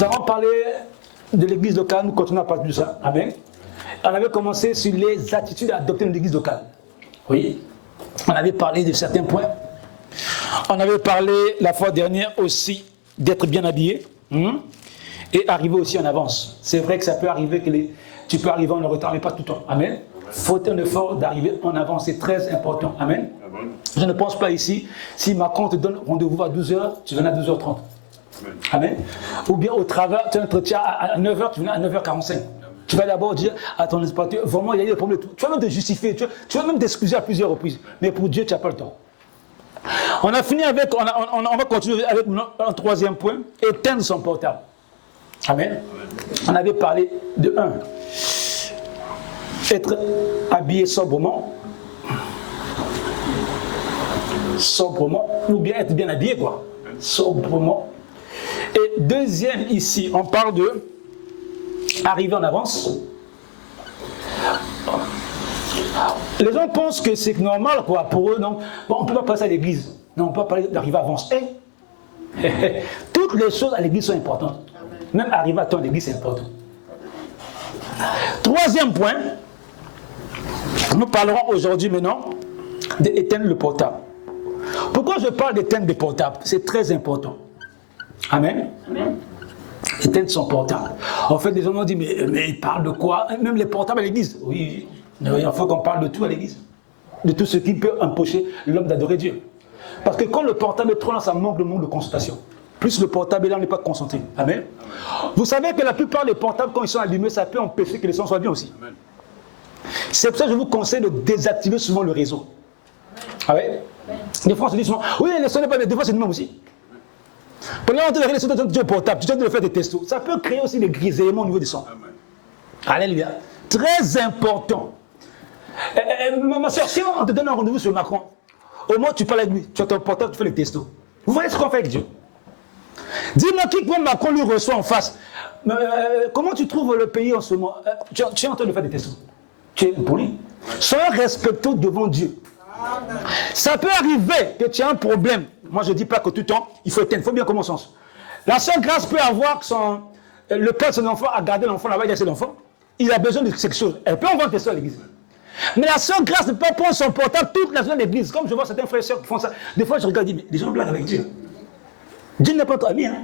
Nous avons parlé de l'église locale, nous continuons à parler de ça. Amen. On avait commencé sur les attitudes à adopter dans l'église locale. Oui. On avait parlé de certains points. On avait parlé la fois dernière aussi d'être bien habillé et arriver aussi en avance. C'est vrai que ça peut arriver que tu peux arriver en retard, mais pas tout le temps. Amen. Faut un effort d'arriver en avance, c'est très important. Amen. Je ne pense pas ici, si Macron te donne rendez-vous à 12h, tu viens à 12h30. Amen. Ou bien au travail, tu as un entretien à 9h, tu viens à 9h45. Tu vas d'abord dire à ton inspecteur, vraiment, il y a eu des problèmes. Tu vas même te justifier, tu vas même t'excuser à plusieurs reprises. Mais pour Dieu, tu n'as pas le temps. On a fini avec, on va continuer avec un troisième point, éteindre son portable. Amen. On avait parlé de 1. Être habillé sobrement. Sobrement. Ou bien être bien habillé, quoi. Sobrement. Et deuxième, ici, on parle de arriver en avance. Les gens pensent que c'est normal, quoi, pour eux, non. Bon, on ne peut pas passer à l'église. Non, on ne peut pas parler d'arriver à avance. Toutes les choses à l'église sont importantes. Même arriver à temps à l'église, c'est important. Troisième point, nous parlerons aujourd'hui maintenant d'éteindre le portable. Pourquoi je parle d'éteindre le portable? C'est très important. Amen. Amen. Éteindre son portable. En fait, les gens m'ont dit, mais ils parlent de quoi? Même les portables à l'église. Oui, il faut qu'on parle de tout à l'église. De tout ce qui peut empêcher l'homme d'adorer Dieu. Parce que quand le portable est trop là, ça manque de concentration. Plus le portable est là, on n'est pas concentré. Amen. Vous savez que la plupart des portables, quand ils sont allumés, ça peut empêcher que les sons soient bien aussi. Amen. C'est pour ça que je vous conseille de désactiver souvent le réseau. Ah ouais? Des fois, on se dit souvent, oui, les sons n'est pas bien, des fois, c'est nous-mêmes aussi. Pendant que tu regardes les sons de ton portable, tu dois le faire des testos. Ça peut créer aussi des grisélements au niveau du son. Amen. Alléluia. Très important. Ma soeur, si on te donne un rendez-vous sur Macron, au moins tu parles avec lui, tu as ton portable, tu fais les testos. Vous voyez ce qu'on fait avec Dieu? Dis-moi qui, quand Macron lui reçoit en face, comment tu trouves le pays en ce moment? Tu es en train de faire des testos. Tu es poli. Sois respectueux devant Dieu. Amen. Ça peut arriver que tu as un problème. Moi, je ne dis pas que tout le temps, il faut éteindre. Il faut bien commencer. La seule grâce peut avoir que le père de son enfant a gardé l'enfant là-bas, il y a cet enfant. Il a besoin de quelque chose. Elle peut envoyer ça à l'église. Mais la seule grâce ne peut pas prendre son portable toute la journée à l'église. Comme je vois certains frères et sœurs qui font ça. Des fois, je regarde et dis, mais les gens blaguent avec Dieu. Dieu n'est pas ton ami. Hein?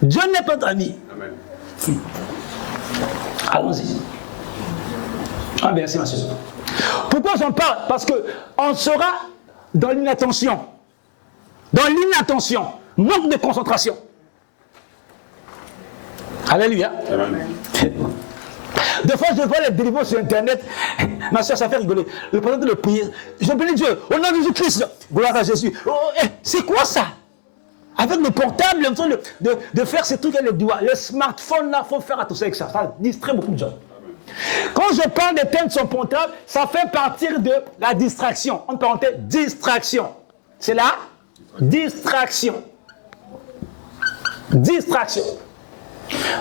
Dieu n'est pas ton ami. Amen. Allons-y. Ah, merci, ma soeur. Pourquoi j'en parle? Parce qu'on sera dans l'inattention. Dans l'inattention. Manque de concentration. Alléluia. Amen. Des fois, je vois les délivres sur Internet. Ma soeur, ça fait rigoler. Le président de prier. Je bénis Dieu. Au nom de Jésus-Christ. Gloire à Jésus. Oh, c'est quoi ça? Avec le portable, le temps de faire ces trucs avec les doigts. Le smartphone, là, il faut faire attention avec ça. Ça distrait beaucoup de gens. Quand je parle d'éteindre son portable, ça fait partir de la distraction. En parenthèse, distraction. C'est la distraction. Distraction.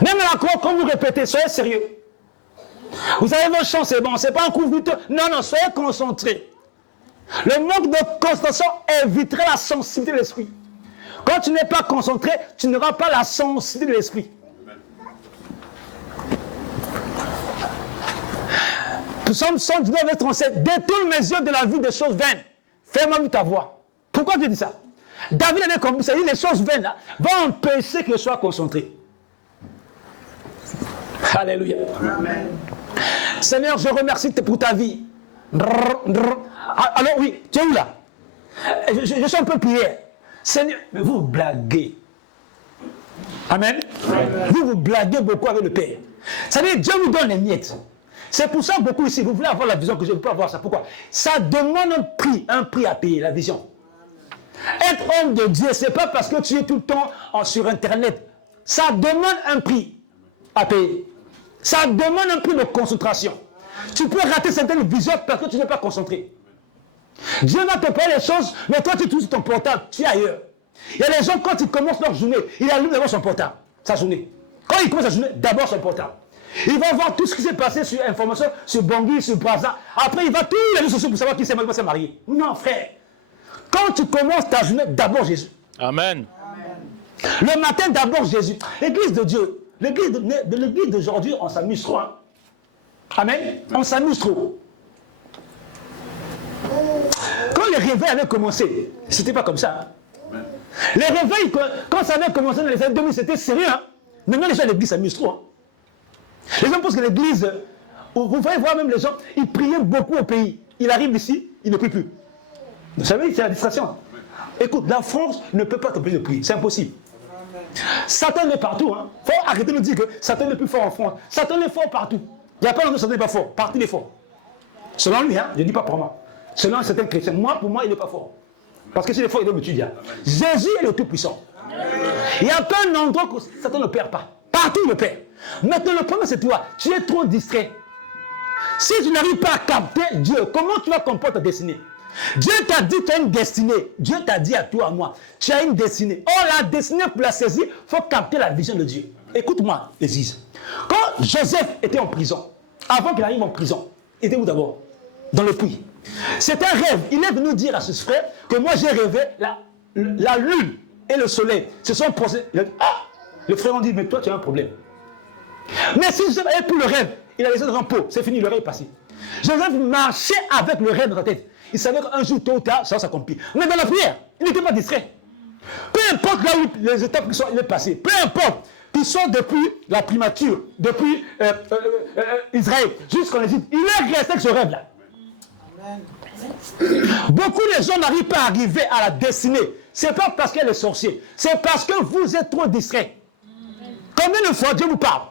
Même à la cour, quand vous répétez, soyez sérieux. Vous avez vos chances, c'est bon, c'est pas un coup de... Non, soyez concentrés. Le manque de concentration éviterait la sensibilité de l'esprit. Quand tu n'es pas concentré, tu n'auras pas la sensibilité de l'esprit. Psaume 119, verset 37. Détourne mes yeux de la vue des choses vaines. Ferme ta voix. Pourquoi tu dis ça? David avait compris ça. Il dit les choses vaines là, vont empêcher que je sois concentré. Alléluia. Amen. Seigneur, je remercie pour ta vie. Alors oui, tu es où là? Je suis un peu prière. Seigneur, mais vous blaguez. Amen. Amen. Vous blaguez beaucoup avec le Père. Ça veut dire Dieu vous donne les miettes. C'est pour ça que beaucoup ici, vous voulez avoir la vision que je ne peux pas avoir ça. Pourquoi? Ça demande un prix à payer, la vision. Être homme de Dieu, ce n'est pas parce que tu es tout le temps sur Internet. Ça demande un prix à payer. Ça demande un prix de concentration. Tu peux rater certaines visions parce que tu n'es pas concentré. Dieu va te parler les choses, mais toi tu es toujours sur ton portable, tu es ailleurs. Il y a des gens, quand ils commencent leur journée, ils allument d'abord son portable, sa journée. Quand ils commencent la journée, d'abord son portable. Il va voir tout ce qui s'est passé sur information, sur Bangui, sur Brazza. Après, il va tous les réseaux sociaux pour savoir qui s'est marié. Non, frère. Quand tu commences ta journée, d'abord Jésus. Amen. Le matin, d'abord Jésus. L'église de Dieu, l'église d'aujourd'hui, on s'amuse trop. Hein? Amen. On s'amuse trop. Quand les réveils avaient commencé, c'était pas comme ça. Hein? Les réveils, quand ça avait commencé dans les années 2000, c'était sérieux. Hein? Maintenant, les gens de l'église s'amusent trop. Hein? Les gens pensent que l'église, vous voyez voir même les gens, ils priaient beaucoup au pays. Il arrive ici, il ne prie plus. Vous savez, c'est la distraction. Écoute, la France ne peut pas t'empêcher de prier. C'est impossible. Satan est partout. Hein. Il faut arrêter de nous dire que Satan est plus fort en France. Satan est fort partout. Il n'y a pas longtemps que Satan n'est pas fort. Partout il est fort. Selon lui, hein, je ne dis pas pour moi. Selon certains chrétiens, pour moi, il n'est pas fort. Parce que s'il est fort, il doit me tuer. Jésus est le Tout-Puissant. Il n'y a pas un endroit que Satan ne perd pas. Partout il le perd. Maintenant, le problème, c'est toi. Tu es trop distrait. Si tu n'arrives pas à capter Dieu, comment tu vas comprendre ta destinée? Dieu t'a dit que tu as une destinée. Dieu t'a dit à toi, à moi, tu as une destinée. Oh, la destinée, pour la saisir, il faut capter la vision de Dieu. Écoute-moi, Ésise. Quand Joseph était en prison, avant qu'il arrive en prison, il était où d'abord? Dans le puits. C'est un rêve. Il est venu dire à ce frère que moi j'ai rêvé la lune et le soleil se sont posés. Le frère a dit, mais toi tu as un problème. Mais si Joseph avait pris le rêve, il a laissé dans un pot, c'est fini, le rêve est passé. Joseph marchait avec le rêve dans la tête. Il savait qu'un jour, tôt ou tard, ça s'accomplit. Mais dans la prière, il n'était pas distrait. Peu importe là où les étapes qui sont, il est passé. Peu importe qu'ils sont depuis la primature, depuis Israël, jusqu'en Égypte. Il est resté avec ce rêve-là. Beaucoup de gens n'arrivent pas à arriver à la destinée. Ce n'est pas parce qu'elle est sorcière. C'est parce que vous êtes trop distrait. Combien de fois Dieu vous parle?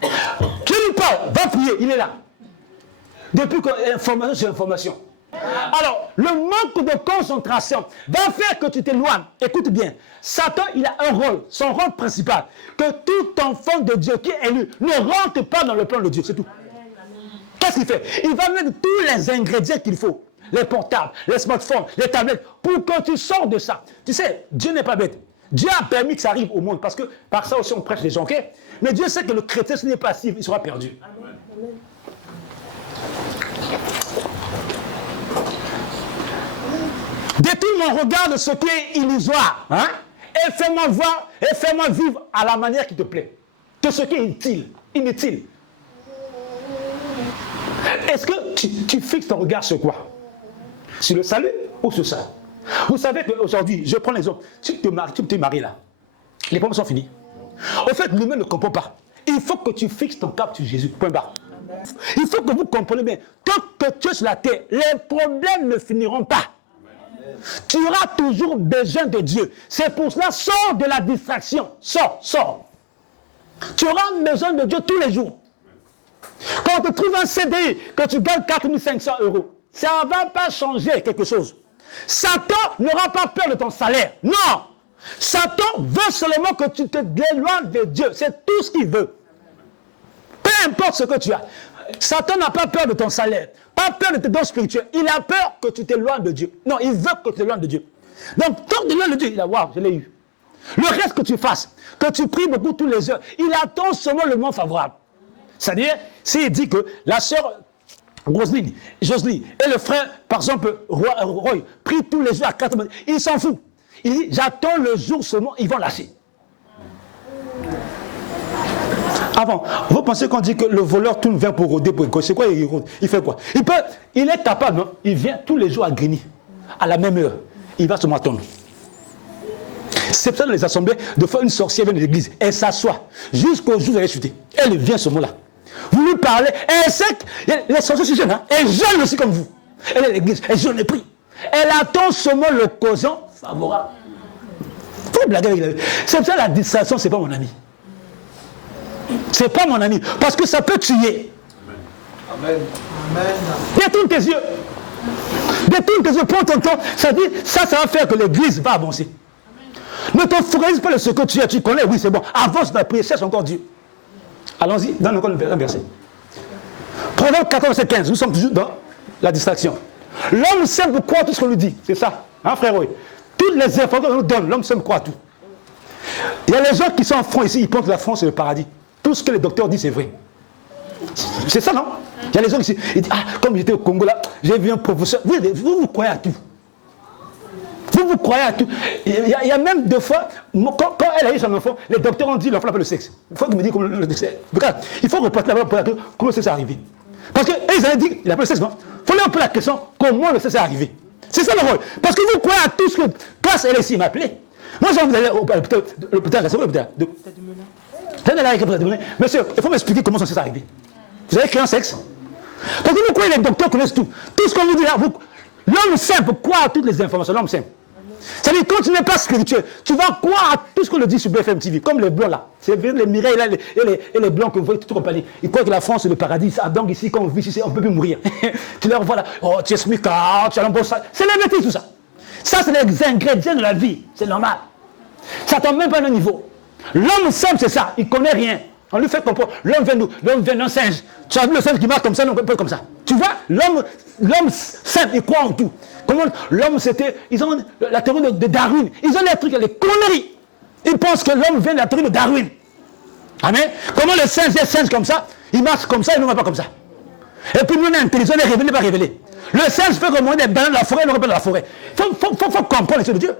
Dieu nous parle, va prier, il est là. Depuis information sur information. Alors, le manque de concentration va faire que tu t'éloignes. Écoute bien, Satan, il a un rôle, son rôle principal, que tout enfant de Dieu qui est élu ne rentre pas dans le plan de Dieu, c'est tout. Qu'est-ce qu'il fait? Il va mettre tous les ingrédients qu'il faut, les portables, les smartphones, les tablettes, pour que tu sors de ça. Tu sais, Dieu n'est pas bête. Dieu a permis que ça arrive au monde, parce que par ça aussi on prêche les gens, ok? Mais Dieu sait que le chrétien, ce n'est pas si, il sera perdu. Amen. Détourne mon regard de ce qui est illusoire, hein? Et fais-moi voir, et fais-moi vivre à la manière qui te plaît. De ce qui est inutile. Est-ce que tu fixes ton regard sur quoi? Sur le salut ou sur ça? Vous savez qu'aujourd'hui, je prends l'exemple, si tu te maries là, les problèmes sont finis. Au fait, l'humain ne comprend pas. Il faut que tu fixes ton cap sur Jésus, point barre. Il faut que vous compreniez bien, tant que tu es sur la terre, les problèmes ne finiront pas. Tu auras toujours besoin de Dieu. C'est pour cela, sors de la distraction. Sors. Tu auras besoin de Dieu tous les jours. Quand tu trouves un CDI, que tu gagnes 4500 €, ça ne va pas changer quelque chose. Satan n'aura pas peur de ton salaire. Non. Satan veut seulement que tu te éloignes de Dieu. C'est tout ce qu'il veut. Peu importe ce que tu as. Satan n'a pas peur de ton salaire. Pas peur de tes dons spirituels. Il a peur que tu t'éloignes de Dieu. Non, il veut que tu t'éloignes de Dieu. Donc, tant que tu t'éloignes de Dieu, il a waouh, je l'ai eu. Le reste que tu fasses, que tu pries beaucoup tous les heures, il attend seulement le moment favorable. C'est-à-dire, s'il dit que la sœur Jocelyne et le frère, par exemple, Roy, prient tous les jours à 4 heures, il s'en fout. Il dit, j'attends le jour seulement, ils vont lâcher. Avant, vous pensez qu'on dit que le voleur tout vient pour rôder, c'est quoi il rôde? Il fait quoi? Il est capable, non? Il vient tous les jours à Grigny, à la même heure. Il va se m'attendre. C'est ça dans les assemblées, de faire une sorcière vient de l'église. Elle s'assoit jusqu'au jour où elle est chutée. Elle vient ce mot-là. Vous lui parlez, elle sait que les sorcières sont jeunes, hein? Elle est jeune aussi comme vous. Elle est à l'église, elle est jeune, elle prie. Elle attend seulement le causant favorable. Faut blaguer avec la vie. C'est ça la distraction, c'est pas mon ami. C'est pas mon ami. Parce que ça peut tuer. Amen. Détourne tes yeux. Détourne tes yeux, prends ton temps. Ça dit, ça va faire que l'église va avancer. Ne te focalise pas sur ce que tu as. Tu connais, oui, c'est bon. Avance dans la prière, cherche encore Dieu. Allons-y, donne encore un verset. Proverbe 14, verset 15. Nous sommes toujours dans la distraction. L'homme sème croire tout ce qu'on lui dit. C'est ça, hein, frère? Oui. Toutes les informations qu'on nous donne, l'homme sème croire tout. Il y a les gens qui sont en France ici, ils pensent que la France est le paradis. Tout ce que les docteurs disent, c'est vrai. C'est ça, non? Il y a les gens ici, ils disent, ah, comme j'étais au Congo là, j'ai vu un professeur. Vous croyez à tout. Vous vous croyez à tout, il y a même deux fois, quand elle a eu son enfant, les docteurs ont dit l'enfant n'a pas le sexe. Il faut que me dise comment le sexe. Il faut reporter la pour comment le sexe est arrivé. Parce qu'ils avaient dit, il n'a pas le sexe, non? Il faut leur poser la question, comment le sexe est arrivé. C'est ça le rôle. Parce que vous croyez à tout ce que, grâce elle ici m'a appelé. Moi, j'ai envie d'aller au l'hôpital, c'est l'hôpital. Monsieur, il faut m'expliquer comment son sexe est arrivé. Vous avez créé un sexe? Parce que vous croyez, les docteurs connaissent tout. Tout ce qu'on vous dit là, l'homme simple croit à toutes les informations, l'homme simple. C'est-à-dire, quand tu n'es pas spirituel, tu vas croire à tout ce qu'on le dit sur BFM TV, comme les blancs là. C'est les Mireille là, et les blancs que vous voyez, tout compagnie. Ils croient que la France c'est le paradis. Donc ici, quand on vit ici, on ne peut plus mourir. Tu leur vois là, oh, tu es smicard, tu as un bon sang. C'est la bêtise tout ça. Ça, c'est les ingrédients de la vie. C'est normal. Ça ne tombe même pas à un niveau. L'homme simple, c'est ça. Il ne connaît rien. On lui fait comprendre. L'homme vient d'un singe. Tu as vu le singe qui marche comme ça, non, pas comme ça. Tu vois, l'homme simple, il croit en tout. Comment l'homme, c'était. Ils ont la théorie de Darwin. Ils ont les trucs, les conneries. Ils pensent que l'homme vient de la théorie de Darwin. Amen. Comment le singe est singe comme ça, il marche comme ça, il ne va pas comme ça. Et puis nous, on est intelligent, on est révélé, pas révélé. Le singe fait remonter des bananes dans la forêt, il ne va pas dans la forêt. Il faut comprendre les choses de Dieu.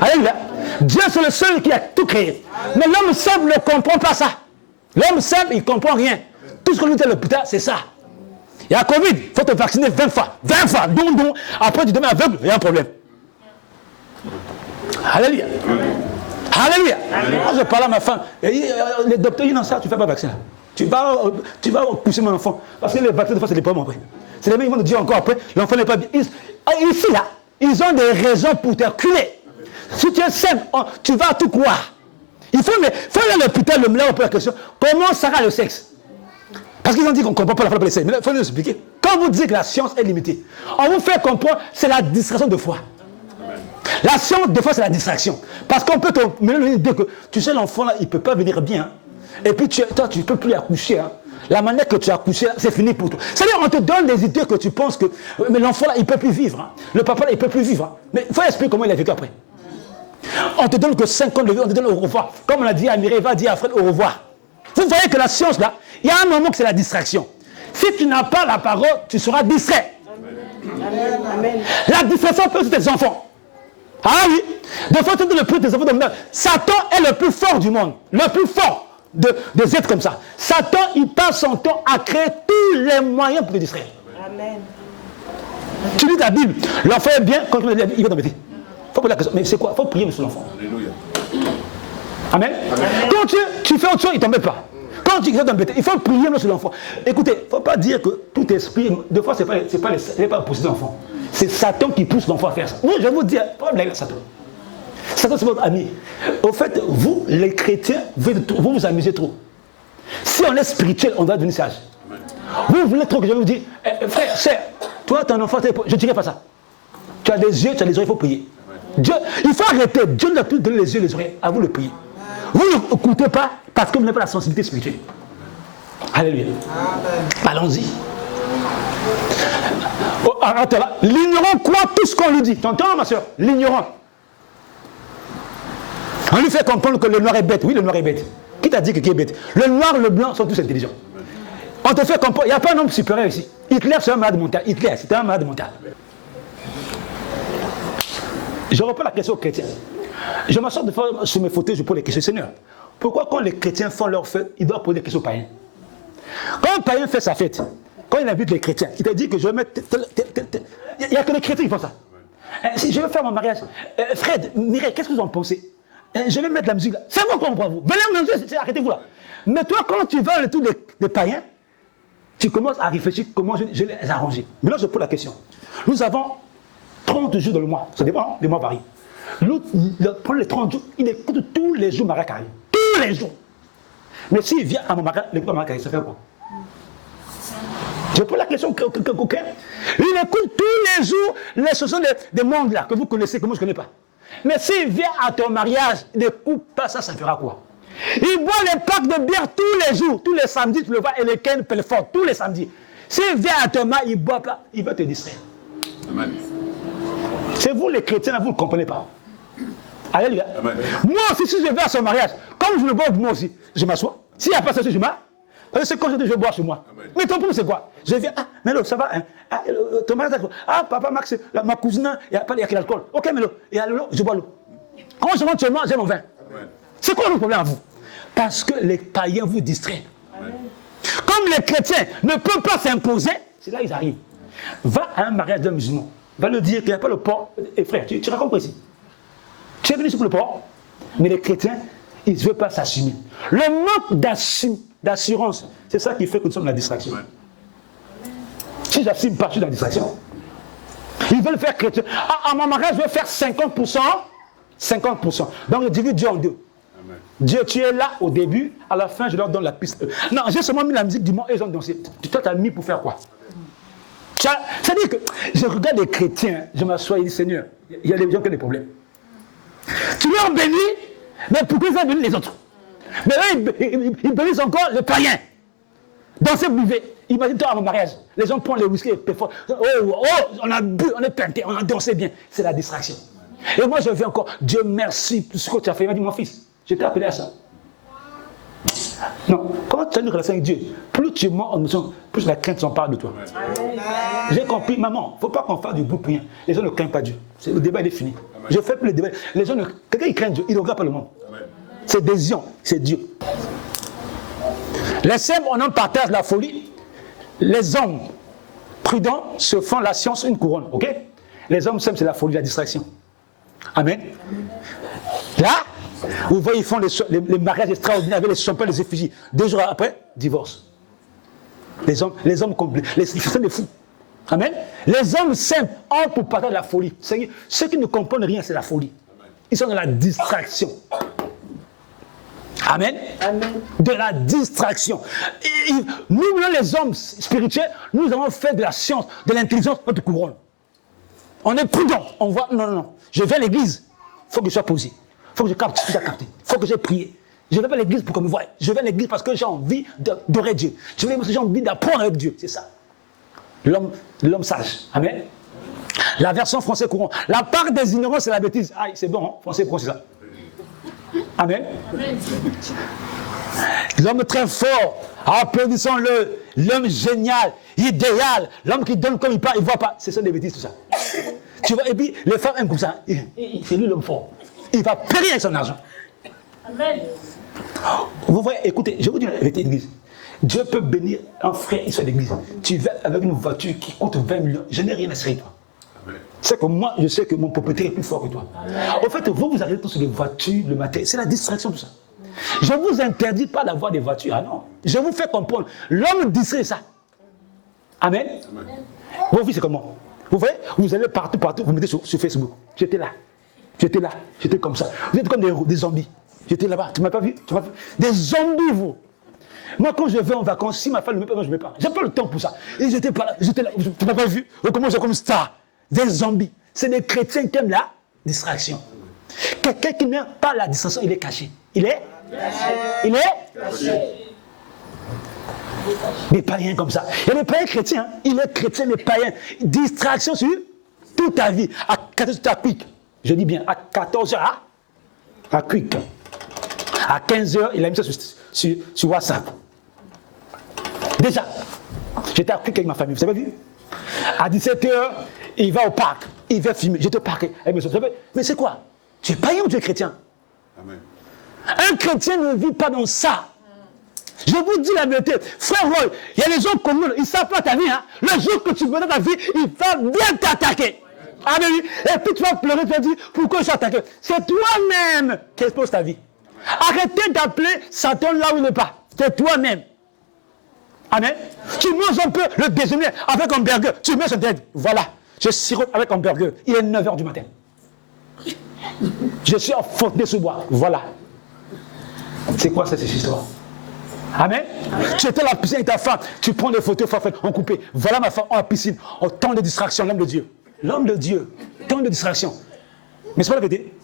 Alléluia. Dieu, c'est le seul qui a tout créé. Mais l'homme simple ne comprend pas ça. L'homme simple, il ne comprend rien. Tout ce qu'on nous dit à l'hôpital, c'est ça. Il y a Covid, il faut te vacciner 20 fois. 20 fois, donc. Après, tu deviens aveugle, il y a un problème. Alléluia. Alléluia. Moi, je parle à ma femme. Les docteurs disent non, ça, tu ne fais pas vaccin. Tu vas pousser mon enfant. Parce que les vaccins, des fois, c'est des problèmes après. C'est les mêmes qui vont nous dire encore après, l'enfant n'est pas bien. Ici, là, ils ont des raisons pour te reculer. Si tu es simple, tu vas tout croire. Il faut aller à l'hôpital, le mélange pour la question, comment sera le sexe? Parce qu'ils ont dit qu'on ne comprend pas la foi pour les sexe. Mais il faut nous expliquer. Quand vous dites que la science est limitée, on vous fait comprendre, c'est la distraction de foi. La science, des fois, c'est la distraction. Parce qu'on peut te mener l'idée que, tu sais, l'enfant, là, il ne peut pas venir bien. Et puis, toi, tu ne peux plus accoucher. Hein. La manière que tu as accouché, c'est fini pour toi. C'est-à-dire, on te donne des idées que tu penses que, mais l'enfant, là, il ne peut plus vivre. Hein. Le papa, là, il ne peut plus vivre. Hein. Mais il faut expliquer comment il a vécu après. On te donne que 5 ans de vie, on te donne au revoir. Comme on a dit à Mireille, va dire à Fred au revoir. Vous voyez que la science, là, il y a un moment que c'est la distraction. Si tu n'as pas la parole, tu seras distrait. Amen. Amen. La distraction peut être tes enfants. Ah oui. Des fois, tu donnes le plus tes enfants de monde. Satan est le plus fort du monde. Le plus fort des êtres comme ça. Satan, il passe son temps à créer tous les moyens pour te distraire. Amen. Tu lis ta Bible. L'enfant est bien, quand il va t'embêter. Faut poser la question, mais c'est quoi? Il faut prier sur l'enfant. Alléluia. Amen. Amen. Quand tu fais autre chose, il ne t'embête pas. Quand tu veux t'embêter, il faut prier sur l'enfant. Écoutez, il ne faut pas dire que tout esprit, des fois, ce n'est pas pousser l'enfant. C'est Satan qui pousse l'enfant à faire ça. Moi, je vais vous dire, pas blague Satan. Satan, c'est votre ami. Au fait, vous, les chrétiens, vous vous amusez trop. Si on est spirituel, on doit devenir sage. Amen. Vous voulez trop que je vous dise, frère, sœur, toi, ton enfant, je ne dirais pas ça. Tu as des yeux, tu as des oreilles, il faut prier. Dieu, il faut arrêter. Dieu nous a tous donné les yeux et les oreilles. À vous de prier. Vous n'écoutez pas parce que vous n'avez pas la sensibilité spirituelle. Alléluia. Allons-y. Oh, l'ignorant croit tout ce qu'on lui dit. Tu entends, ma soeur? L'ignorant. On lui fait comprendre que le noir est bête. Oui, le noir est bête. Qui t'a dit que qui est bête? Le noir, le blanc sont tous intelligents. On te fait comprendre. Il n'y a pas un homme supérieur ici. Hitler, c'est un malade mental. Hitler, c'était un malade mental. Je reprends la question aux chrétiens. Je m'assois de fois sur mes fauteuils, je pose les questions. Seigneur, pourquoi quand les chrétiens font leur fête, ils doivent poser des questions aux païens? Quand un païen fait sa fête, quand il invite les chrétiens, il te dit que je vais mettre... Il n'y a que les chrétiens qui font ça. Si je vais faire mon mariage, Fred, Mireille, qu'est-ce que vous en pensez? Je vais mettre la musique là. C'est moi qu'on comprend vous. Venez manger, arrêtez-vous là. Mais toi, quand tu vas le tour des païens, tu commences à réfléchir comment je les arranger. Mais là, je pose la question. Nous avons 30 jours dans le mois. Ça dépend, les mois varient. L'autre, pendant les 30 jours, il écoute tous les jours Mariah Carey. Tous les jours. Mais s'il vient à mon mariage, il écoute Mariah Carey, ça fait quoi? Je pose la question qu'aucun. Il écoute tous les jours les chansons des mondes là, que vous connaissez, que moi je ne connais pas. Mais s'il vient à ton mariage, il n'écoute pas ça, ça fera quoi? Il boit les packs de bière tous les jours, tous les samedis, tu le vois, et les Ken Pelfort, tous les samedis. S'il vient à ton mariage, il boit pas, il va te distraire. Amen. C'est vous les chrétiens, vous ne comprenez pas. Alléluia. Amen. Moi aussi, si je vais à son mariage, comme je le bois moi aussi, je m'assois. S'il n'y a pas ça, je m'assois. C'est quand je bois chez moi. Amen. Mais ton problème, c'est quoi? Je viens, Mélo, ça va? Ton mariage, papa Max, ma cousine, il y a quel alcool? Ok, Mélo, et alors, je bois l'eau. Quand je rentre chez moi, j'ai mon vin. Amen. C'est quoi le problème à vous? Parce que les païens vous distraient. Amen. Comme les chrétiens ne peuvent pas s'imposer, c'est là qu'ils arrivent. Va à un mariage d'un musulman. Va le dire qu'il n'y a pas le porc. Et frère, tu racontes quoi ici? Tu es venu sur le porc, mais les chrétiens, ils ne veulent pas s'assumer. Le manque d'assurance, c'est ça qui fait que nous sommes dans la distraction. Si j'assume pas, je suis dans la distraction. Ils veulent faire chrétien. À mon mariage, je vais faire 50%. 50%. Donc je divise Dieu en deux. Amen. Dieu, tu es là au début, à la fin, je leur donne la piste. Non, j'ai seulement mis la musique du monde et ils ont dansé. Toi, tu as mis pour faire quoi? C'est-à-dire que je regarde les chrétiens, je m'assois et dis, Seigneur, il y a des gens qui ont des problèmes. Tu leur bénis, mais pourquoi ils ont béni les autres? Mais là, ils bénissent encore les païens. Dansez, buvez. Imagine-toi à mon mariage. Les gens prennent les whisky et péfort. On a bu, on est peinté, on a dansé bien. C'est la distraction. Et moi, je viens encore, Dieu merci pour ce que tu as fait. Il m'a dit, mon fils, je t'ai appelé à ça. Non, quand tu as une relation avec Dieu, plus tu mens en mission, plus la crainte s'empare de toi. J'ai compris, maman, il ne faut pas qu'on fasse du bruit pour rien. Les gens ne craignent pas Dieu. Le débat, il est fini. Je fais plus le débat. Les gens, quelqu'un qui craint Dieu, il ne regarde pas le monde. C'est des gens, c'est Dieu. Les simples, on en partage la folie. Les hommes prudents se font la science une couronne. Ok? Les hommes simples, c'est la folie, la distraction. Amen. Là, vous voyez, ils font les mariages extraordinaires avec les champagnes, les effigies. 2 jours après, divorce. Les hommes complets. C'est des fous. Amen. Les hommes simples ont pour partager la folie. Ceux qui ne comprennent rien, c'est la folie. Ils sont dans la distraction. Amen. Amen. De la distraction. Nous, les hommes spirituels, nous avons fait de la science, de l'intelligence, notre couronne. On est prudent. On voit, non. Je vais à l'église. Il faut que je sois posé. Il faut que je capte ce que j'ai capté. Il faut que j'ai prié. Je vais à l'église pour qu'on me voie. Je vais à l'église parce que j'ai envie d'adorer Dieu. Je vais parce que j'ai envie d'apprendre avec Dieu. C'est ça. L'homme sage. Amen. La version français courant. La part des ignorants, c'est la bêtise. Ah, c'est bon, hein? Français courant, c'est ça. Amen. L'homme très fort, applaudissons-le. L'homme génial, idéal, l'homme qui donne comme il parle, il ne voit pas. C'est ça des bêtises, tout ça. Tu vois, et puis les femmes aiment comme ça. C'est lui l'homme fort. Il va périr avec son argent. Amen. Vous voyez, écoutez, je vous dis la vérité, l'église. Dieu peut bénir un frère et sur l'église. Tu vas avec une voiture qui coûte 20 millions. Je n'ai rien à serrer toi. C'est que moi, je sais que mon propriétaire est plus fort que toi. Au fait, vous arrivez tous sur les voitures, le matin. C'est la distraction, tout ça. Je ne vous interdis pas d'avoir des voitures. Ah non. Je vous fais comprendre. L'homme distrait ça. Amen. Amen. Vos vies, c'est comment? Vous voyez, vous allez partout, vous mettez sur Facebook. J'étais là. J'étais comme ça. Vous êtes comme des zombies. J'étais là-bas. Tu ne m'as pas vu? Des zombies, vous. Moi, quand je vais en vacances, si ma femme ne me met pas, moi, je ne mets pas. Je n'ai pas le temps pour ça. Et j'étais là. Tu ne m'as pas vu? Comment j'ai comme star? Des zombies. C'est des chrétiens qui aiment la distraction. Quelqu'un qui n'aime pas la distraction, il est caché. Il est caché. Des païens comme ça. Il y a des païens chrétiens. Hein? Il est chrétien, mais païen. Distraction sur toute ta vie. À 14h, à quick. Je dis bien, à 14h, à quick. À 15h, il a mis ça sur WhatsApp. Déjà, j'étais à quick avec ma famille. Vous avez vu? À 17h, il va au parc. Il va filmer. J'étais au parc. Mais c'est quoi? Tu es païen ou tu es chrétien? Amen. Un chrétien ne vit pas dans ça. Je vous dis la vérité. Frère Roy, il y a des gens comme nous, ils ne savent pas ta vie. Hein? Le jour que tu veux dans ta vie, il va bien t'attaquer. Amen. Et puis tu vas pleurer, tu vas dire, pourquoi je suis attaqué? C'est toi-même qui expose ta vie. Arrêtez d'appeler Satan là où il n'est pas. C'est toi-même. Amen. Tu manges un peu le déjeuner avec un burger. Tu mets sur tête. Voilà. Je sirote avec un burger. Il est 9h du matin. Je suis en Fontenay-sous-Bois. Voilà. C'est quoi cette histoire? Amen. Tu étais à la piscine avec ta femme. Tu prends des photos en coupé. Voilà ma femme en piscine. En temps de distraction, l'homme de Dieu. L'homme de Dieu. Temps de distraction. Mais c'est pas la vérité.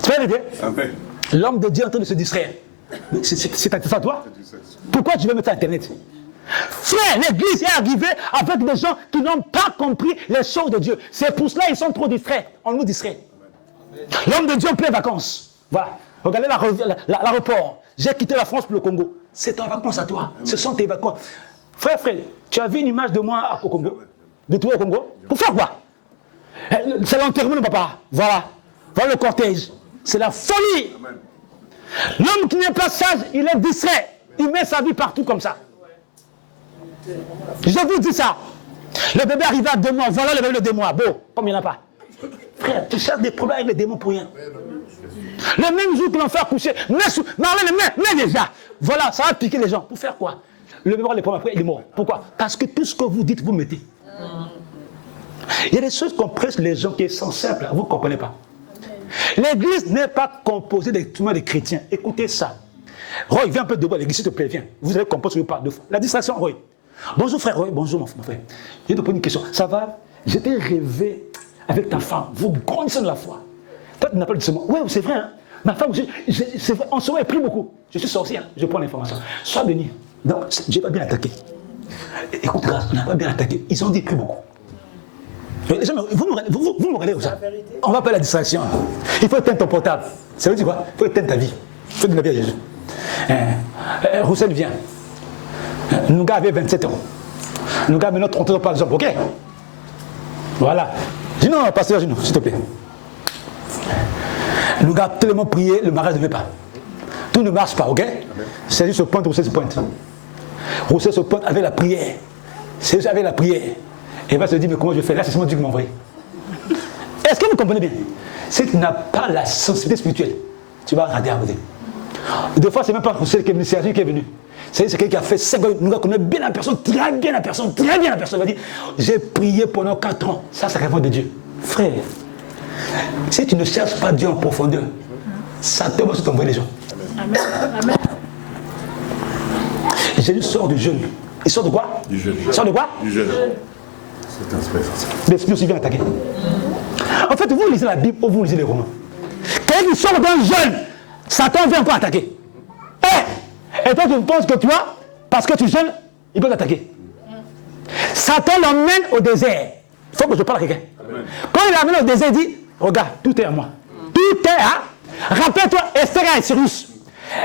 C'est pas la vérité. L'homme de Dieu est en train de se distraire. C'est à toi? Pourquoi tu veux mettre ça sur Internet? Frère, l'église est arrivée avec des gens qui n'ont pas compris les choses de Dieu. C'est pour cela qu'ils sont trop distraits. On nous distrait. L'homme de Dieu en pleine vacances. Voilà. Regardez l'aéroport. J'ai quitté la France pour le Congo. C'est ton vacances à toi. Ce sont tes vacances. Frère, tu as vu une image de moi au Congo? De toi au Congo? Pour faire quoi? C'est l'enterrement de papa. Voilà. Voilà le cortège. C'est la folie. L'homme qui n'est pas sage, il est distrait. Il met sa vie partout comme ça. Je vous dis ça. Le bébé arrive à 2 mois. Voilà le bébé de 2 mois. Bon, comme il n'y en a pas. Frère, tu cherches des problèmes avec les démons pour rien. Le même jour que l'enfer couché, mais déjà. Voilà, ça va piquer les gens. Pour faire quoi? Le bébé aura les problèmes après, il est mort. Pourquoi? Parce que tout ce que vous dites, vous mettez. Il y a des choses qu'on presse les gens qui sont simples, vous ne comprenez pas. L'église n'est pas composée de chrétiens. Écoutez ça. Roy, viens un peu debout à l'église, s'il te plaît, viens. Vous allez composer sur le pas 2 fois. La distraction, Roy. Bonjour frère, Roy, bonjour mon frère. Je vais te poser une question. Ça va? J'étais rêvé avec ta femme. Vous grandissez de la foi. Toi, tu n'as pas le discernement. Oui, c'est vrai. Hein? Ma femme, c'est vrai. En ce moment, elle prie beaucoup. Je suis sorti, hein? Je prends l'information. Sois béni. Non, je n'ai pas bien attaqué. Écoute, grâce, on n'a pas bien attaqué. Ils ont dit prie beaucoup. Vous me regardez comme ça. On va pas la distraction. Il faut éteindre ton portable. Ça veut dire quoi? Il faut éteindre ta vie. Il faut donner la vie à Jésus. Roussel vient. Nous gars avait 27 ans. Nous gars maintenant 30 ans par exemple. Ok? Voilà. Dis non, pasteur, dis non, s'il te plaît. Nous gars tellement prié, le mariage ne veut pas. Tout ne marche pas, ok? C'est juste se pointe, Roussel se pointe. Roussel se pointe avec la prière. C'est juste avec la prière. Et il va se dire, mais comment je fais? Là, c'est seulement Dieu qui m'a envoyé. Est-ce que vous comprenez bien? Si tu n'as pas la sensibilité spirituelle, tu vas rater à côté. Des fois, c'est même pas Roussel qui est venu, c'est Jésus qui est venu. C'est quelqu'un qui a fait 5 ans, nous connaît bien la personne, très bien la personne, très bien la personne. Il va dire, j'ai prié pendant 4 ans. Ça, c'est la réponse de Dieu. Frère, si tu ne cherches pas Dieu en profondeur, Satan va t'envoyer les gens. Amen. Amen. Jésus sort du jeûne. Il sort de quoi? Du jeûne. Il sort de quoi? Du jeûne. L'esprit aussi vient attaquer. En fait, vous lisez la Bible ou vous lisez les romans. Quand il sort d'un jeûne, Satan vient encore attaquer. Et toi, tu penses que toi, parce que tu jeûnes, il peut t'attaquer. Satan l'emmène au désert. Il faut que je parle à quelqu'un. Quand il l'emmène au désert, il dit, regarde, tout est à moi. Tout est à... Rappelle-toi, Esther et Cyrus.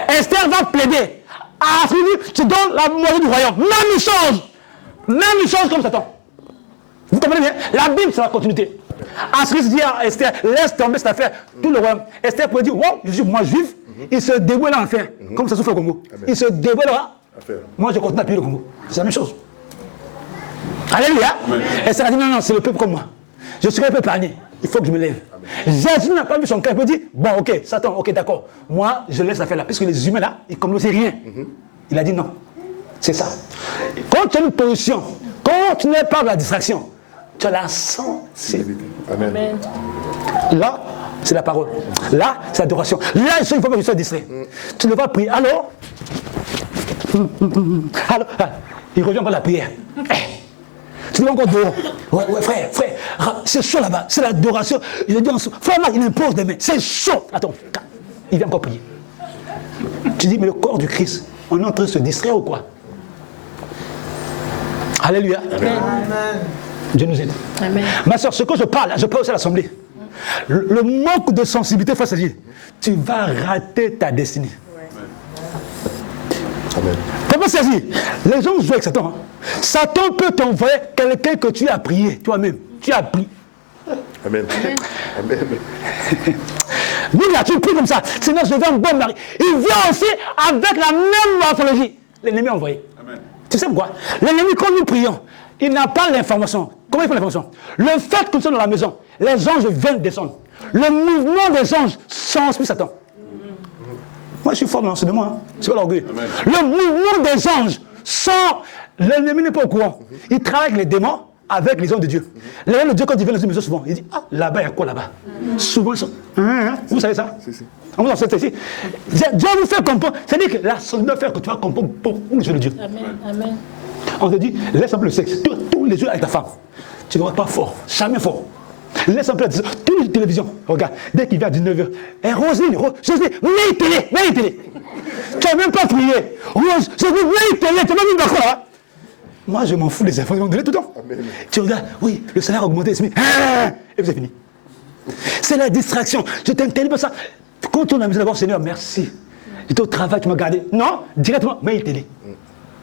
Esther va plaider. Ah, tu donnes la moitié du royaume. Même chose comme Satan. Vous comprenez bien? La Bible, c'est la continuité. Cyrus dit à Esther, laisse tomber cette affaire, tout le royaume. Esther pourrait dire, wow, je suis moi juif, il se dévoile en affaire, comme ça se fait au Congo. Il se dévoile là. Moi, je continue à appuyer le Congo. C'est la même chose. Alléluia. Esther a dit, non, c'est le peuple comme moi. Je serai un peu épargné. Il faut que je me lève. Jésus n'a pas vu son cœur. Il peut dire, bon, ok, Satan, ok, d'accord. Moi, je laisse l'affaire là. Puisque les humains là, ils ne connaissent rien. Il a dit non. C'est ça. Quand tu as une position, quand tu n'es pas de la distraction, tu as la sensibilité. Amen. Là, c'est la parole. Là, c'est l'adoration. Là, il faut que je sois distrait. Tu ne vas prier. Alors, il revient encore la prière. Tu vas encore dehors. Ouais, frère, c'est chaud là-bas. C'est l'adoration. Il a dit en dessous. Frère, il impose des mains. C'est chaud. Attends, il vient encore prier. Tu dis, mais le corps du Christ, on est en train de se distraire ou quoi? Alléluia. Amen. Dieu nous aide. Amen. Ma soeur, ce que je parle aussi à l'Assemblée. Le manque de sensibilité face à Dieu, tu vas rater ta destinée. Amen. Comment c'est dit? Les gens jouent avec Satan. Satan peut t'envoyer quelqu'un que tu as prié toi-même. Tu as prié. Amen. Amen. Nous, là, tu pries comme ça. Seigneur, je veux un bon mari. Il vient aussi avec la même morphologie. L'ennemi a envoyé. Amen. Tu sais pourquoi? L'ennemi, quand nous prions, il n'a pas l'information. Comment il fait l'information? Le fait que nous sommes dans la maison, les anges viennent descendre. Le mouvement des anges s'inspire Satan. Moi, je suis fort dans l'enseignement. Hein. C'est pas l'orgueil. Le mouvement des anges sans... L'ennemi n'est pas au courant. Il travaille avec les démons, avec les hommes de Dieu. Les hommes de Dieu, quand ils viennent dans une maison, souvent, ils disent, ah, là-bas, il y a quoi là-bas? Souvent, ils sont... Vous savez ça? On vous en sait ici. Dieu vous fait comprendre. C'est-à-dire que la seule doit faire que tu vas comprendre pour les yeux de Dieu. Amen. Amen. On te dit, laisse un peu le sexe. Tous les jours avec ta femme. Tu ne vas pas fort. Jamais fort. Laisse un peu la télévision. Tous les télévisions. Regarde, dès qu'il vient à 19h. Eh, Roselyne, mets une télé. Tu n'as même pas prié. Rose, je dis, mets une télé. Tu n'as même pas d'accord là. Moi, je m'en fous des infos. Ils vont donner tout le temps. Amen. Tu regardes, oui, le salaire a augmenté. Et puis c'est fini. C'est la distraction. Je t'interdis pas ça. Quand on a mis d'abord, Seigneur, merci. j'étais au travail, tu m'as gardé. Non, directement, mais il télé.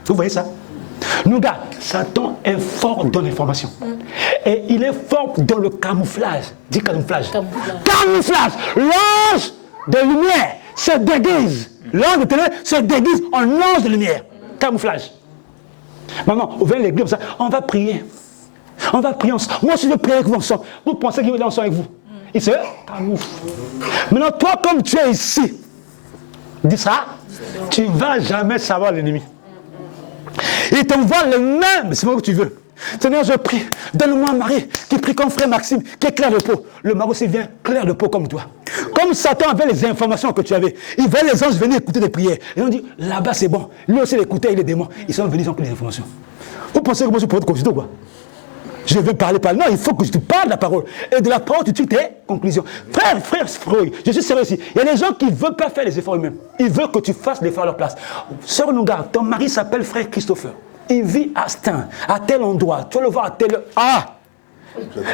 Vous voyez ça? Nous, gars, Satan est fort dans l'information. Et il est fort dans le camouflage. Dis camouflage. Camouflage. L'ange de lumière se déguise. L'ange de ténèbres se déguise en ange de lumière. Camouflage. Maman, on vient à l'église comme ça, on va prier. On va prier ensemble. Moi, je veux prier avec vous ensemble. Vous pensez qu'il va ensemble avec vous? Il se camoufle. Maintenant, toi, comme tu es ici, dis ça, tu ne vas jamais savoir l'ennemi. Il t'envoie le même, c'est moi que tu veux. Seigneur, je prie, donne-moi un mari qui prie comme frère Maxime, qui est clair de peau. Le mari aussi vient clair de peau comme toi. Comme Satan avait les informations que tu avais, il voyait les anges venir écouter des prières. Et on dit, là-bas c'est bon. Lui aussi il écoutait, il est démon. Ils sont venus sans les informations. Vous pensez que moi je peux être consulté ou quoi? Je veux parler. Non, il faut que je te parle de la parole. Et de la parole, tu tires tes conclusions. Frère Freud, je suis sérieux ici. Il y a des gens qui ne veulent pas faire les efforts eux-mêmes. Ils veulent que tu fasses l'effort à leur place. Sœur Nunga, ton mari s'appelle frère Christopher. Il vit à Stein, à tel endroit. Tu vas le voir à tel... Ah!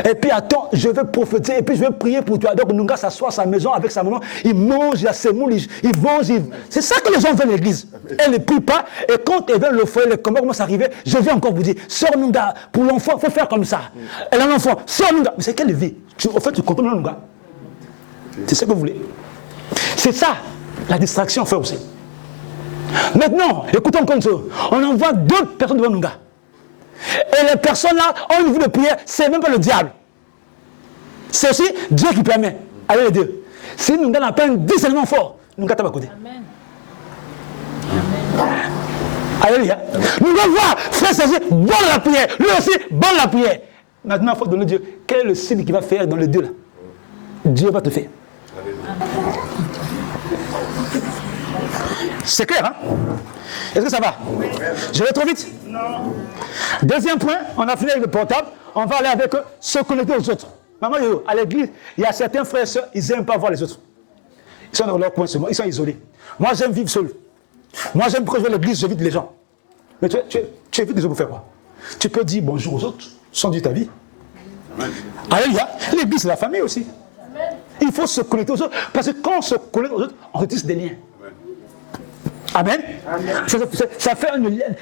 Et puis attends, je vais prophétiser et puis je vais prier pour toi. Donc Nunga s'assoit à sa maison avec sa maman, il mange, il a ses moules, il mange. C'est ça que les gens veulent à l'église. Elle ne prie pas et quand elle veut le foyer, le combat commence à arriver, je vais encore vous dire, sœur Nunga, pour l'enfant, il faut faire comme ça. Elle a un enfant, sœur Nunga, mais c'est quelle vie? En fait, tu comprends Nunga? C'est ce que vous voulez. C'est ça, la distraction fait aussi. Maintenant, écoutons comme ça, on envoie d'autres personnes devant Nunga. Et les personnes là, au niveau de prière, c'est même pas le diable. C'est aussi Dieu qui permet. Allez les deux. Si nous n'a pas un discernement fort, nous n'avons pas à côté. Amen. Alléluia. Nous allons voir, frère Serge, bon la prière. Lui aussi, bon la prière. Maintenant, il faut donner Dieu. Quel est le signe qu'il va faire dans les deux là? Dieu va te faire. C'est clair, hein? Est-ce que ça va? Je vais trop vite? Non. Deuxième point, on a fini avec le portable, on va aller avec eux, se connecter aux autres. Maman, à l'église, il y a certains frères et sœurs, ils n'aiment pas voir les autres. Ils sont dans leur coin seulement, ils sont isolés. Moi, j'aime vivre seul. Moi, j'aime quand je vais à l'église, j'évite les gens. Mais tu évites les autres pour faire quoi? Tu peux dire bonjour aux autres, sans dire ta vie. Alléluia. L'église, c'est la famille aussi. Il faut se connecter aux autres, parce que quand on se connecte aux autres, on retisse des liens. Amen. Ça fait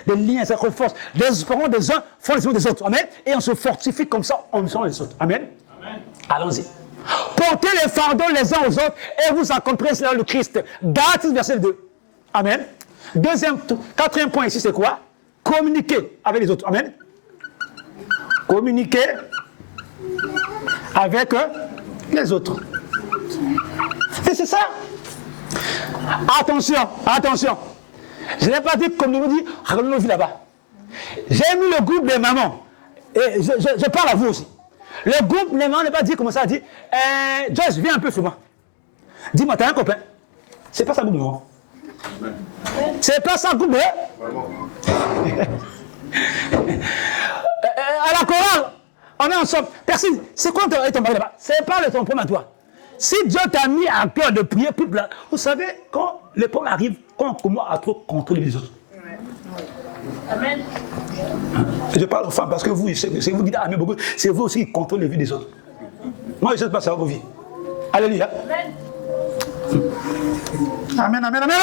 des liens, ça renforce. Les parents des uns font les des autres. Amen. Et on se fortifie comme ça en faisant les autres. Amen. Allons-y. Portez les fardeaux les uns aux autres et vous accomplirez cela le Christ. Galates verset 2. Amen. Quatrième point ici, c'est quoi? Communiquer avec les autres. Amen. Communiquer avec les autres. Et c'est ça. Attention, attention. Je n'ai pas dit comme nous dit, regardez nos vies là-bas. J'ai mis le groupe des mamans. Et je parle à vous aussi. Le groupe des mamans n'est pas dit comme ça, dit Joyce, viens un peu sur moi. Dis-moi, t'as un copain? C'est pas ça, groupe de maman. C'est pas ça, groupe de à la chorale, on est ensemble. Personne, c'est quoi ton mari là-bas? C'est pas ton problème à toi. Si Dieu t'a mis à cœur de prier, vous savez, quand les problèmes arrivent, quand on commence à trop contrôler les autres. Amen. Je parle aux femmes parce que vous, c'est vous qui dites Amen beaucoup, c'est vous aussi qui contrôlez les vies des autres. Moi, je ne sais pas ça vos vies. Alléluia. Amen, amen, amen.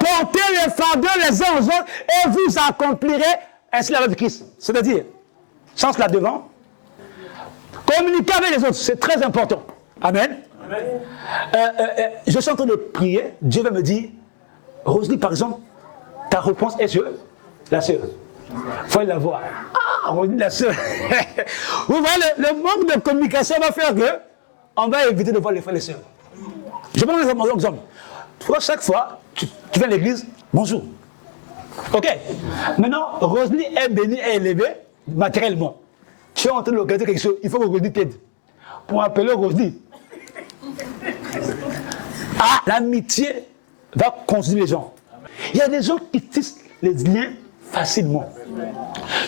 Portez les fardeaux les uns aux autres et vous accomplirez ainsi la loi de Christ. C'est-à-dire, chance là devant, communiquer avec les autres, c'est très important. Amen. Je suis en train de prier, Dieu va me dire, Roselyne, par exemple, ta réponse est sur la sœur. Il faut la voir. Ah, Roselyne, la sœur. Vous voyez, le manque de communication va faire que on va éviter de voir les frères et les sœurs. Je vais donner un exemple. Toi, chaque fois, tu viens à l'église, bonjour. Ok. Maintenant, Roselyne est bénie et élevée matériellement. Tu es en train de regarder quelque chose, il faut que Roselyne t'aide. Pour appeler Roselyne. Ah, l'amitié va conduire les gens. Il y a des gens qui tissent les liens facilement.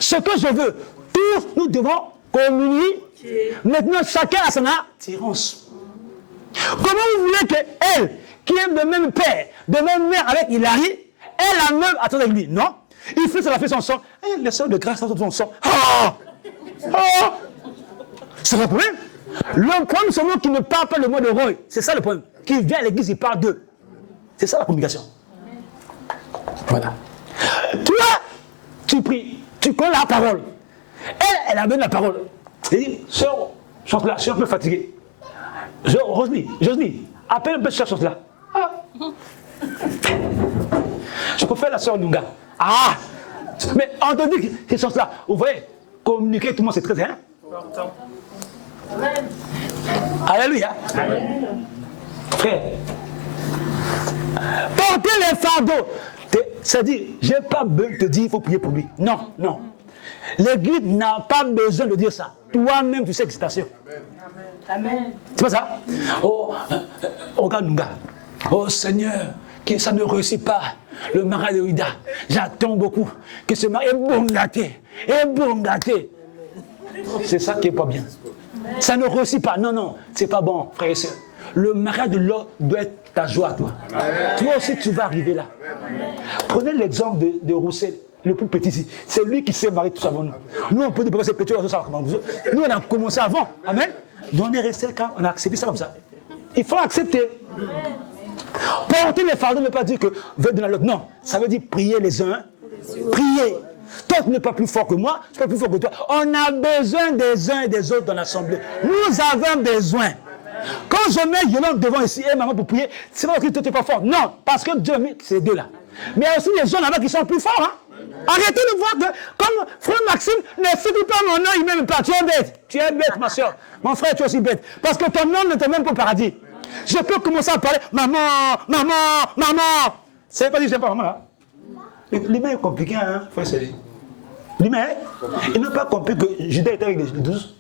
Ce que je veux, tous nous devons communiquer. Maintenant, chacun a son attirance. Comment vous voulez qu'elle, qui aime le même père, de même mère avec Hilary, elle a même attendre avec lui? Non. Il fait ça, la fait son sang. Eh, les sœurs de grâce, ça son sang. Ah! Ah! C'est le problème. Le problème, c'est moi qui ne parle pas le mot de Roy. C'est ça le problème. Qui vient à l'église, il parle d'eux. C'est ça la communication. Voilà. Toi, tu pries, tu connais la parole. Elle amène la parole. Elle dit, sœur, chante là, je suis un peu fatigué. Josny, appelle un peu cette chose-là. Ah. Je préfère la sœur Nunga. Ah! Mais entendu ces choses-là, vous voyez, communiquer tout le monde, c'est très important. Alléluia. Frère, porter les fardeaux. C'est-à-dire, je n'ai pas besoin de te dire, il faut prier pour lui. Non. L'église n'a pas besoin de dire ça. Toi-même, tu sais que c'est ta sœur. Amen. C'est pas ça? Oh, regarde Nunga. Oh Seigneur, que ça ne réussit pas. Le mariage de Rida, j'attends beaucoup. Que ce mariage est bon gâté. C'est ça qui n'est pas bien. Ça ne réussit pas. Non, c'est pas bon, frère et soeur. Le mariage de l'autre doit être ta joie, toi. Toi aussi, tu vas arriver là. Prenez l'exemple de Roussel, le plus petit ici. C'est lui qui s'est marié tout ça avant nous. Nous, on peut dire que c'est petit, nous, on a commencé avant. Amen. Donc, on est resté quand on a accepté ça comme ça. Il faut accepter. Porter les fardeaux ne veut pas dire que veut donner à l'autre. Non, ça veut dire prier les uns. Prier. Toi, tu n'es pas plus fort que moi, je ne suis pas plus fort que toi. On a besoin des uns et des autres dans l'assemblée. Nous avons besoin. Quand je mets Yolande devant ici et maman pour prier, c'est pas parce que toi tu n'es pas fort. Non, parce que Dieu a mis ces deux-là. Mais il y a aussi les gens là-bas qui sont plus forts. Hein? Arrêtez de voir que, comme frère Maxime, ne cite pas mon nom, il ne m'aime pas. Tu es bête. Tu es bête, ma soeur. Mon frère, tu es aussi bête. Parce que ton nom ne te mène pas au paradis. Je peux commencer à parler, maman. Ça ne veut pas dire que je n'aime pas maman là. L'humain est compliqué, hein, frère Céline. L'humain, il n'a pas compris que Judas était avec les 12.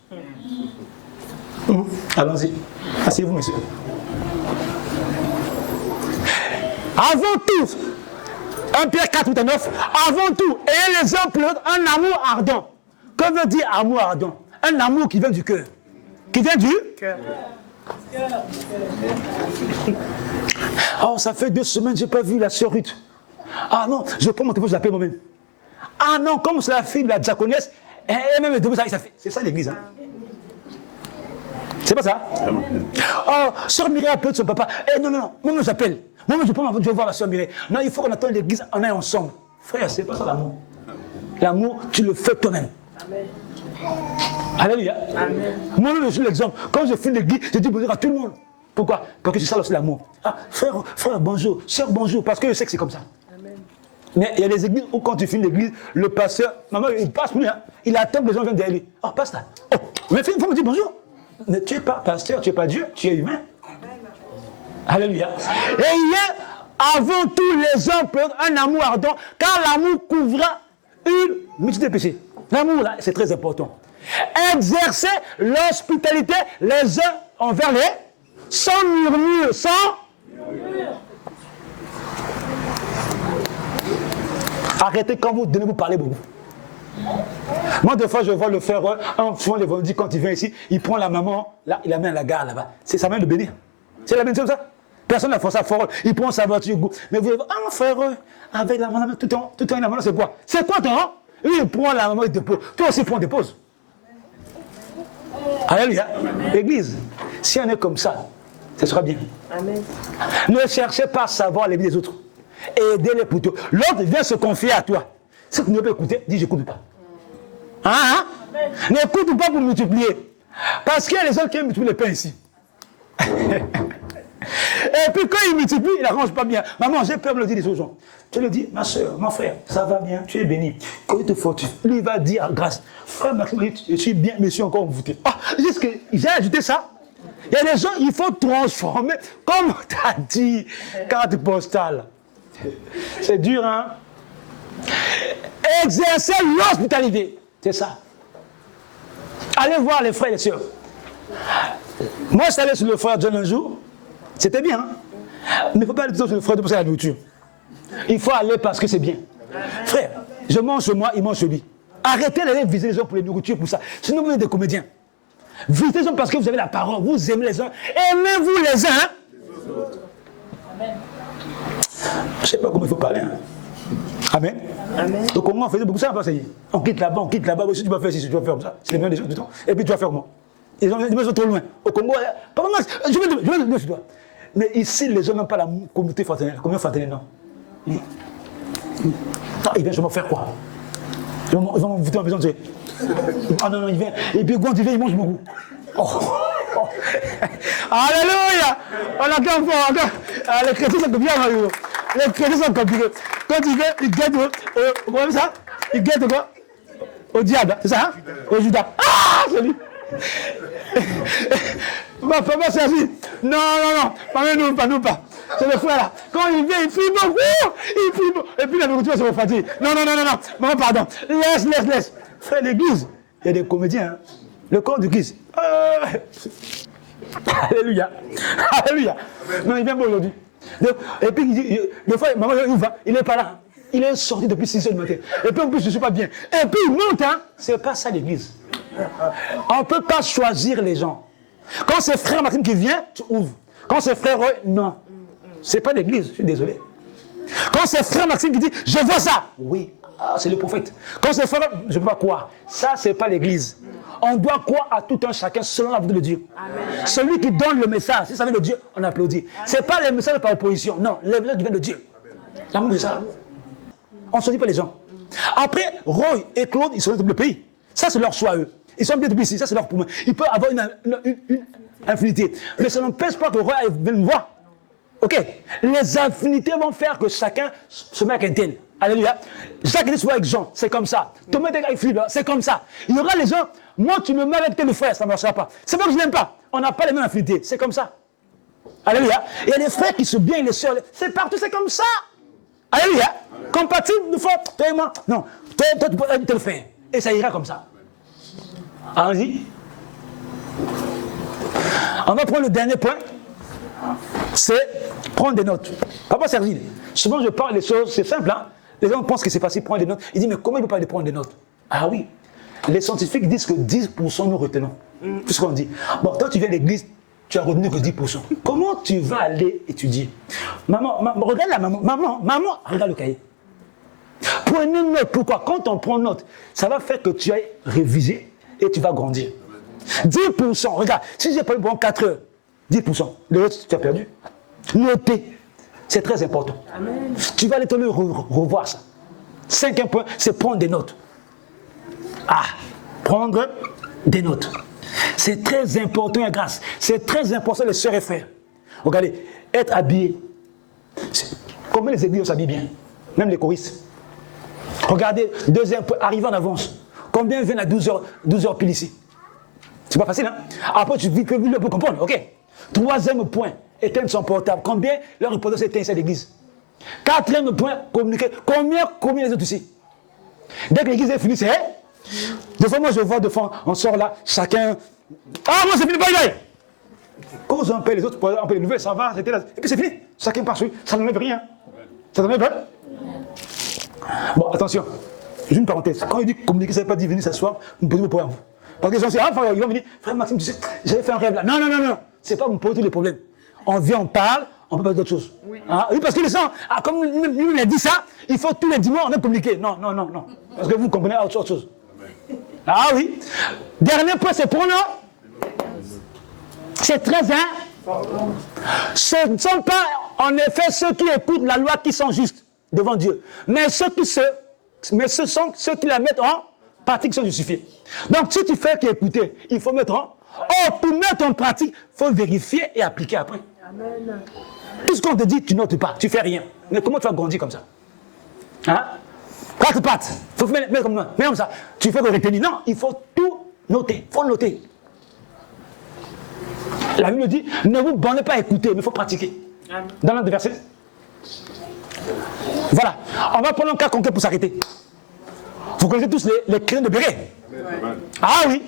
Allons-y. Asseyez-vous, monsieur. Avant tout, 1 Pierre 4, 8 et 9, avant tout, ayez les uns pour l'autre un amour ardent. Que veut dire amour ardent? Un amour qui vient du cœur. Qui vient du cœur. Oh, ça fait 2 semaines, je n'ai pas vu la sœur Ruth. Ah non, je prends mon téléphone, je l'appelle moi-même. Ah non, comme c'est la fille de la diaconesse, elle-même c'est ça l'église. Hein. C'est pas ça? Oh, sœur Mireille appelle son papa. Non, moi j'appelle. Moi je prends ma voiture, je vais voir la sœur Mireille. Non, il faut qu'on attende l'église, on est ensemble. Frère, c'est pas ça l'amour. L'amour, tu le fais toi-même. Amen. Alléluia. Amen. Moi-même, je suis l'exemple. Quand je finis l'église, je dis bonjour à tout le monde. Pourquoi? Parce que c'est ça aussi l'amour. Ah, frère, bonjour. Sœur, bonjour. Parce que je sais que c'est comme ça. Amen. Mais il y a des églises où quand tu finis l'église, le pasteur, maman, il passe pour lui. Hein. Il attend que les gens viennent derrière lui. Oh, passe là. Oh, mais il faut me dire bonjour. Mais tu n'es pas pasteur, tu n'es pas Dieu, tu es humain. Alléluia. Et il y a avant tout les hommes un amour ardent, car l'amour couvrira une multitude de péchés. L'amour, là, c'est très important. Exercer l'hospitalité les uns envers les sans murmure, sans murmure. Arrêtez quand vous donnez, vous parlez beaucoup. Moi, des fois, je vois le frère, souvent les vendredis, quand il vient ici, il prend la maman, là, il la met à la gare là-bas. C'est sa main de bénir. C'est la bénédiction comme ça. Personne n'a fait ça fort. Il prend sa voiture. Mais vous voyez, frère, avec la maman, tout le temps, la maman, c'est quoi? C'est quoi ton nom? Lui, il prend la maman, il dépose. Toi aussi, prends, dépose. Alléluia. L'église, si on est comme ça, ce sera bien. Amen. Ne cherchez pas à savoir les vies des autres. Aidez-les pour toi. L'autre vient se confier à toi. Si tu ne peux écouter, dis j'écoute pas. Hein? N'écoute pas pour multiplier. Parce qu'il y a les gens qui multiplient les pains ici. Et puis quand il multiplie, il n'arrange pas bien. Maman, j'ai peur de le dire aux gens. Tu le dis, ma soeur, mon frère, ça va bien, tu es béni. Quand il te faut, lui va dire grâce. Frère Maxime, je suis bien, mais je suis encore envoûté. Ah, juste que j'ai ajouté ça. Il y a des gens, il faut transformer, comme tu as dit, carte postale. C'est dur, hein? Exercer l'hospitalité. C'est ça. Allez voir les frères et les sœurs. Moi, je suis allé sur le frère John un jour. C'était bien. Hein? Mais il ne faut pas aller sur le frère de penser à la nourriture. Il faut aller parce que c'est bien. Frère, je mange chez moi, il mange chez lui. Arrêtez d'aller viser les gens pour les nourritures, pour ça. Sinon, vous êtes des comédiens. Visitez les gens parce que vous avez la parole. Vous aimez les uns. Aimez-vous les uns. Amen. Je ne sais pas comment il faut parler. Hein? Amen. Amen. Donc, comment on faisait beaucoup ça? On quitte là-bas, si tu vas faire ci, si tu vas faire comme ça. C'est les mêmes des gens tout le temps. Et puis, tu vas faire comment? Les gens sont trop loin. Au Congo, je vais sur toi. Mais ici, les gens n'ont pas la communauté fraternelle. Combien fraternelle, non? Non, il vient, je vais faire quoi? Ils vont m'inviter en maison, tu sais. Ah non, il vient. Et puis quand il vient, il mange beaucoup. Oh. Alléluia! On a encore. Les chrétiens sont bien, les chrétiens sont compliqués. Quand il vient, il guette comment ça? Il guette quoi? Au diable, c'est ça? Hein? Au Judas. Ah, c'est lui! Ma papa, c'est ainsi. Non, pas nous pas. C'est le frère là. Quand il vient, il prie beaucoup. Et puis la nourriture, c'est mon fatigue. Non. Maman, pardon. Laisse. Frère, l'église, il y a des comédiens. Hein. Le corps du Christ. Alléluia. Non, il vient pas aujourd'hui. Et puis, il dit, des fois, maman, il n'est pas là. Il est sorti depuis 6 heures du matin. Et puis, en plus, je ne suis pas bien. Et puis, il monte. Hein. C'est pas ça l'église. On ne peut pas choisir les gens. Quand c'est frère Maxime qui vient, tu ouvres. Quand c'est frère Roy, non. Ce n'est pas l'église, je suis désolé. Quand c'est frère Maxime qui dit, je vois ça, oui, c'est le prophète. Quand c'est frère, je ne veux pas croire. Ça, ce n'est pas l'église. On doit croire à tout un chacun selon la volonté de Dieu. Amen. Celui qui donne le message, si ça vient de Dieu, on applaudit. Ce n'est pas le message par opposition, non, le message qui vient de Dieu. L'amour de ça. On ne choisit pas les gens. Après, Roy et Claude, ils sont dans le pays. Ça, c'est leur choix, eux. Ils sont bien depuis ici, ça c'est leur poumon. Ils peuvent avoir une infinité. Mais ça n'empêche pas que Roy vienne me voir. Ok. Les affinités vont faire que chacun se met avec un tel. Alléluia. Jacques dit souvent avec Jean, c'est comme ça. Thomas est avec Philippe, c'est comme ça. Il y aura les gens, moi tu me mets avec tel frère, ça ne marchera pas. C'est pas que je n'aime pas. On n'a pas les mêmes affinités, c'est comme ça. Alléluia. Il y a des frères qui se bien, les sœurs, c'est partout, c'est comme ça. Alléluia. Compatible, une fois, toi et moi. Non, toi tu peux être tel frère. Et ça ira comme ça. Allons-y. On va prendre le dernier point. C'est prendre des notes. Papa Sergile, souvent je parle des choses, c'est simple, hein? Les gens pensent que c'est facile de prendre des notes. Ils disent, mais comment il peut pas prendre des notes? Ah oui, les scientifiques disent que 10% nous retenons. C'est ce qu'on dit. Bon, toi tu viens à l'église, tu as retenu que 10%. Comment tu vas aller étudier? Maman, regarde la maman, regarde le cahier. Prenez une note. Pourquoi? Quand on prend note, ça va faire que tu ailles réviser et tu vas grandir. 10%, regarde, si j'ai pas eu pendant 4 heures, 10%, le reste, tu as perdu. Noter, c'est très important. Amen. Tu vas aller te revoir ça. 5e point, c'est prendre des notes. Prendre des notes. C'est très important, et grâce. C'est très important, les sœurs et frères. Regardez, être habillé. Combien les églises s'habillent bien? Même les choristes. Regardez, 2e point, arriver en avance. Combien viennent à 12h pile ici? C'est pas facile, hein? Après, tu peux le comprendre, ok? 3e point, éteindre son portable. Combien leur important c'est éteindre cette église? 4e point, communiquer. Combien les autres ici? Dès que l'église est finie, c'est... Des fois, moi, je vois, on sort là, chacun... Ah, moi, c'est fini, bye bye! Quand on paye les autres, on paye les nouvelles, ça va, c'était là. Et puis c'est fini. Chacun part sur lui. Ça n'enlève rien. Ça n'enlève rien. Bon, attention. Juste une parenthèse. Quand il dit communiquer, ça ne veut pas dire venir s'asseoir, vous posez vos problèmes. Parce que les gens disent, frère, ils vont venir, frère Maxime, tu sais, j'avais fait un rêve là. Non. C'est pas vous poser tous les problèmes. On vient, on parle, on peut pas d'autres choses. Oui. Oui, parce que les gens, comme lui, il a dit ça, il faut tous les dimanches, on va communiquer. Non. Parce que vous comprenez autre chose. Ah oui. Dernier point, c'est pour nous. C'est très important. Ce ne sont pas, en effet, ceux qui écoutent la loi qui sont justes devant Dieu. Mais ce sont ceux qui la mettent en pratique qui sont justifiés. Donc, si tu fais qu'écouter, il faut mettre en... pour mettre en pratique, il faut vérifier et appliquer après. Amen. Tout ce qu'on te dit, tu notes pas, tu fais rien. Mais comment tu vas grandir comme ça? Hein? 4 pattes. Il faut mettre comme ça. Tu fais que retenir. Non, il faut tout noter. Il faut noter. La Bible dit, ne vous bornez pas à écouter, mais il faut pratiquer. Amen. Dans l'un des versets. Voilà. On va prendre un cas concret pour s'arrêter. Vous connaissez tous les chrétiens de Béret. Amen. Ah oui.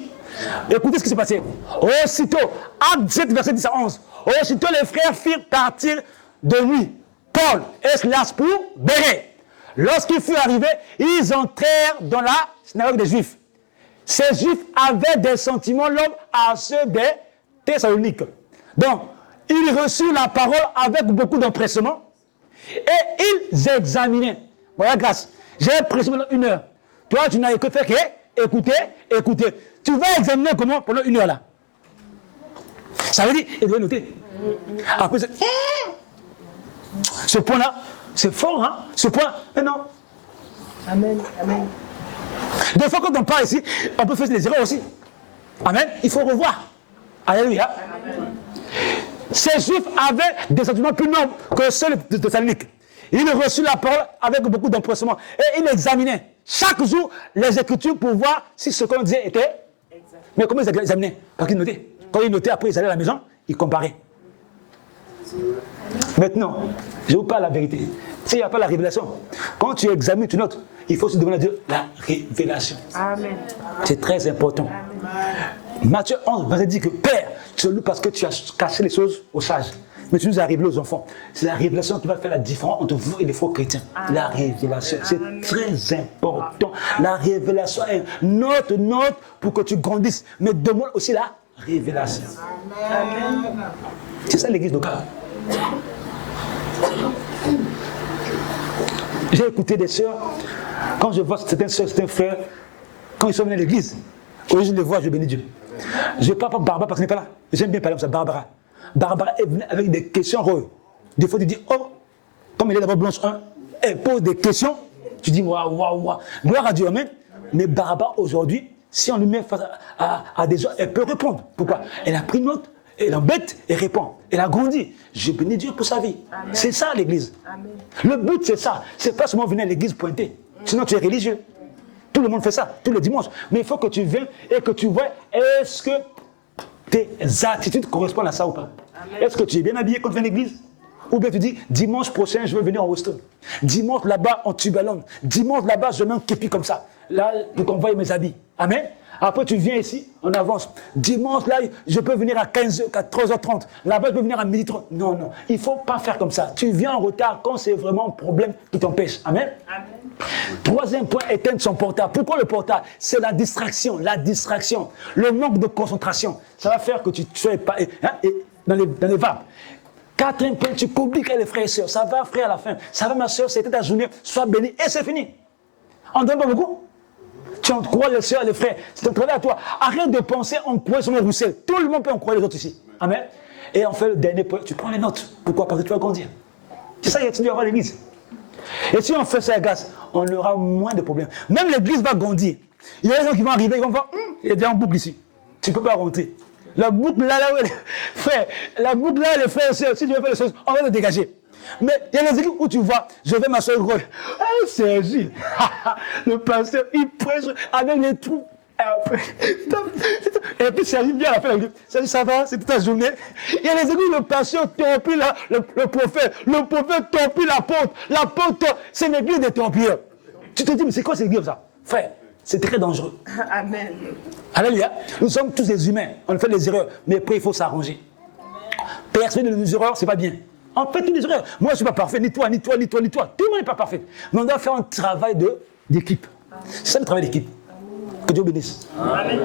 Écoutez ce qui s'est passé. Aussitôt, Acte 7, verset 10 à 11. Aussitôt, les frères firent partir de nuit Paul et Silas pour Béret. Lorsqu'ils furent arrivés, ils entrèrent dans la synagogue des Juifs. Ces Juifs avaient des sentiments l'homme à ceux des Thessaloniques. Donc, ils reçurent la parole avec beaucoup d'empressement et ils examinaient. Voilà, grâce. J'ai pressé pendant 1 heure. Toi, tu n'as que fait qu'écouter. Tu vas examiner comment pendant 1 heure là. Ça veut dire, il doit noter. Après, ce point-là, c'est fort, hein? Ce point, mais non. Amen. Amen. Des fois, quand on parle ici, on peut faire des erreurs aussi. Amen. Il faut revoir. Alléluia. Ces Juifs avaient des sentiments plus nobles que ceux de Thessalonique. Ils reçurent la parole avec beaucoup d'empressement. Et ils examinaient chaque jour les Écritures pour voir si ce qu'on disait était. Exact. Mais comment ils examinaient? Parce qu'ils notaient. Quand ils notaient, après ils allaient à la maison, ils comparaient. Maintenant, je vous parle la vérité. S'il n'y a pas la révélation, quand tu examines, tu notes, il faut se demander à Dieu la révélation. Amen. C'est très important. Amen. Matthieu 11, verset dit que Père, tu es loué parce que tu as caché les choses aux sages. Mais tu nous as révélé aux enfants. C'est la révélation qui va faire la différence entre vous et les faux chrétiens. Amen. La révélation, c'est très important. La révélation est notre note pour que tu grandisses. Mais demande aussi la révélation. Amen. C'est ça l'église locale. J'ai écouté des sœurs, quand je vois certaines sœurs, certains frères, quand ils sont venus à l'église, aujourd'hui je les vois, je bénis Dieu. Je ne parle pas Barbara parce qu'elle n'est pas là. J'aime bien parler comme ça, Barbara. Barbara est venue avec des questions heureuses. Des fois tu dis, oh, comme elle est d'abord blanche 1, elle pose des questions, tu dis, waouh, waouh, waouh. Gloire à Dieu, amen. Mais Barbara aujourd'hui, si on lui met face à des gens, elle peut répondre. Pourquoi? Elle a pris note. Elle embête et répond. Elle a grandi. Je bénis Dieu pour sa vie. C'est ça l'église. Amen. Le but c'est ça. C'est pas seulement venir à l'église pointer. Sinon tu es religieux. Tout le monde fait ça, tous les dimanches. Mais il faut que tu viennes et que tu vois est-ce que tes attitudes correspondent à ça ou pas. Est-ce que tu es bien habillé quand tu viens à l'église? Ou bien tu dis, dimanche prochain je veux venir en Weston. Dimanche là-bas en Tubalon. Dimanche là-bas je mets un képi comme ça. Là, pour qu'on voie mes habits. Amen. Après, tu viens ici, on avance. Dimanche, là, je peux venir à 3h30. Là-bas, je peux venir à 12h30. Non, non. Il ne faut pas faire comme ça. Tu viens en retard quand c'est vraiment un problème qui t'empêche. Amen. Amen. Troisième point, éteindre son portable. Pourquoi le portable? C'est la distraction. La distraction. Le manque de concentration. Ça va faire que tu sois pas dans les vapes. Quatrième point, tu compliques les frères et sœurs. Ça va, frère, à la fin. Ça va, ma sœur, c'était ta journée. Sois béni. Et c'est fini. On ne donne pas beaucoup. Tu en crois les soeurs et les frères, c'est un travail à toi. Arrête de penser en croire sur mon Roussel. Tout le monde peut en croire les autres ici. Amen. Et on fait le dernier point, tu prends les notes. Pourquoi? Parce que tu vas grandir. C'est ça, tu dois avoir l'église. Et si on fait ça à grâce, on aura moins de problèmes. Même l'église va grandir. Il y a des gens qui vont arriver, ils vont voir, il y a déjà une boucle ici. Tu ne peux pas rentrer. La boucle là, frère, la boucle là, les frères et sœurs, si tu veux faire les choses, on va le dégager. Mais il y a des équipes où tu vois, je vais m'asseoir au rôle. Ah, c'est Gilles. Le pasteur, il prêche avec les trous. Et puis Sergi vient à la fin, Sergi, ça va, c'est toute ta journée. Il y a des équipes où le pasteur torpille le prophète torpille l'apôtre, c'est une église des torpilleurs. Tu te dis, mais c'est quoi cette église comme ça? Frère, c'est très dangereux. Amen. Alléluia. Nous sommes tous des humains, on fait des erreurs, mais après il faut s'arranger. Personne ne nous erreurs, c'est pas bien. On fait toutes les erreurs. Moi, je ne suis pas parfait, ni toi, ni toi, ni toi, ni toi. Tout le monde n'est pas parfait. Mais on doit faire un travail d'équipe. C'est ça le travail d'équipe. Que Dieu bénisse. Amen.